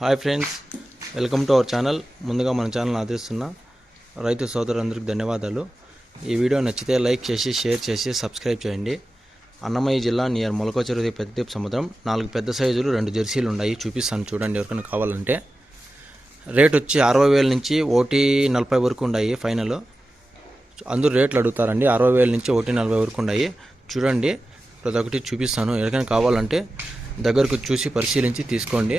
Hi friends, welcome to our channel. ముందుగా మన channel ఆదరిస్తున్న రైతు సోదరులందరికీ ధన్యవాదాలు. ఈ వీడియో నచ్చితే లైక్ చేసి షేర్ చేసి సబ్స్క్రైబ్ చేయండి. అన్నమయ్య జిల్లా నియర్ మొలకచెరువు పెద్దదీప్ సముద్రం 4 పెద్ద సైజులు 2 జెర్సీలు ఉన్నాయి. చూపిస్తాను చూడండి ఎవరికైనా కావాలంటే. రేట్ వచ్చి 60,000 నుంచి 140 వరకు ఉన్నాయి ఫైనల్. అందరూ రేట్లు అడుగుతారండి. 60,000 నుంచి 140 వరకు ఉన్నాయి. చూడండి ప్రతి ఒక్కటి చూపిస్తాను. ఎవరికైనా కావాలంటే దగ్గరకు చూసి పరిశీలించి తీసుకోండి.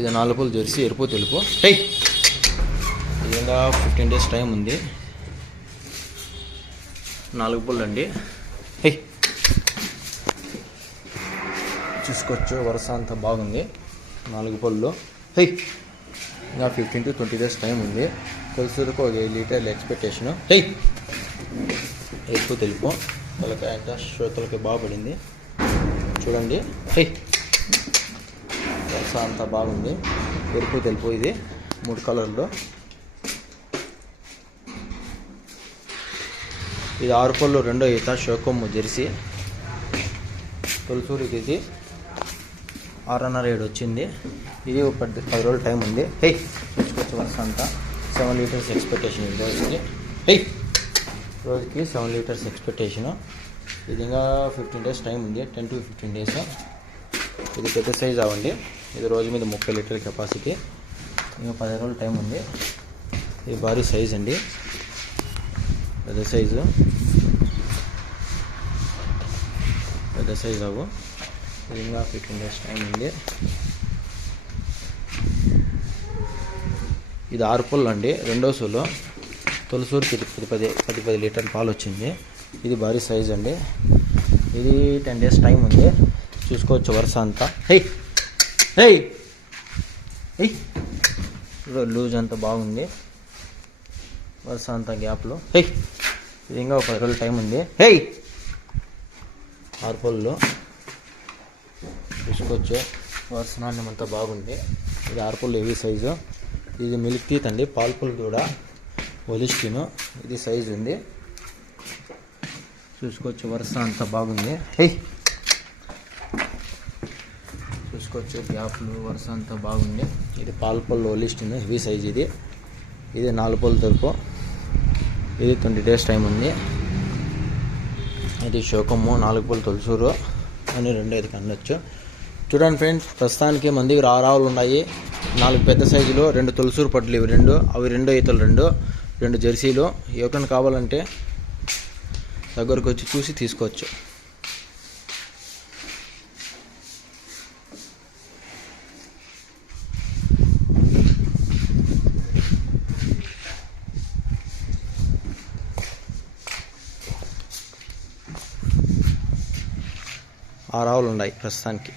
ఇది 4 పూల జెర్సీ, ఎరుపు తెలుపు. విధంగా 15 డేస్ టైం ఉంది. 4 పూలు అండి. చూసుకోవచ్చు, వరుస అంతా బాగుంది. 4 పూల్లో ఇంకా 15 to 20 డేస్ టైం ఉంది. కొలుసులకు 1 లీటర్ల ఎక్స్పెక్టేషను. ఎరుపు తెలుపు వాళ్ళకి అంటే శ్రోతలకి బాగుపడింది. చూడండి, వరుస అంతా బాగుంది. ఎరుపు తెలుపు ఇది 3 కలర్లో. ఇది 6 పళ్ళు 2వ ఈత షోకొమ్ము జెర్సీ. తొలసూరికి ఇది 6.5 వచ్చింది. ఇది 10 రోజుల టైం ఉంది. చూసుకోవచ్చు, వరుస అంతా 7 లీటర్స్ ఎక్స్పెక్టేషన్. ఇది రోజుకి 7 లీటర్స్ ఎక్స్పెక్టేషను. ఇది ఇంకా 15 డేస్ టైం ఉంది. 10 to 15 డేస్. ఇది పెద్ద సైజ్ అవ్వండి. ఇది రోజు మీద 30 లీటర్ల కెపాసిటీ. ఇంకా 10 రోజుల టైం ఉంది. ఇది భారీ సైజ్ అండి, పెద్ద సైజు అవ్వు. ఇది ఇంకా 15 డేస్ టైం ఉంది. ఇది 6 పుల్లు అండి, 2వ సూలు. తొలసూరుకి ఇది 10 లీటర్ల పాలు వచ్చింది. ఇది భారీ సైజ్ అండి. ఇది 10 డేస్ టైం ఉంది. చూసుకోవచ్చు వరుస అంతా. లూజ్ అంతా బాగుంది. వరుస అంతా గ్యాప్లో. ఇది ఇంకా 10 రోజుల టైం ఉంది. 6 పళ్ళు చూసుకోవచ్చు, వరుస నాణ్యం అంతా బాగుంది. ఇది 6 పళ్ళు హెవీ సైజు. ఇది మిల్క్ టీత్ అండి, పాలు పుల్లు కూడా ఒలిస్టిను. ఇది సైజు ఉంది. చూసుకోవచ్చు, వరుస అంతా బాగుంది. చూసుకోవచ్చు, గ్యాప్లు వరుస అంతా బాగుంది. ఇది పాలు పళ్ళు ఒలిస్టిన్ హెవీ సైజ్. ఇది 4 పళ్ళు తలుపు. ఇది 20 డేస్ టైం ఉంది. ఇది షోకమ్ము 4 పళ్ళు తొలసూరు అని 2 అనొచ్చు. చూడండి ఫ్రెండ్స్, ప్రస్తుతానికి మన దగ్గర 6 ఆవులు ఉన్నాయి. 4 పెద్ద సైజులో, 2 తొలసూరు పడ్లు, ఇవి 2. అవి 2 ఈతలు 2 జెర్సీలు. ఎవరికైనా కావాలంటే దగ్గరకు వచ్చి చూసి తీసుకోవచ్చు. ఆవులు ఉన్నాయి ప్రస్తుతానికి.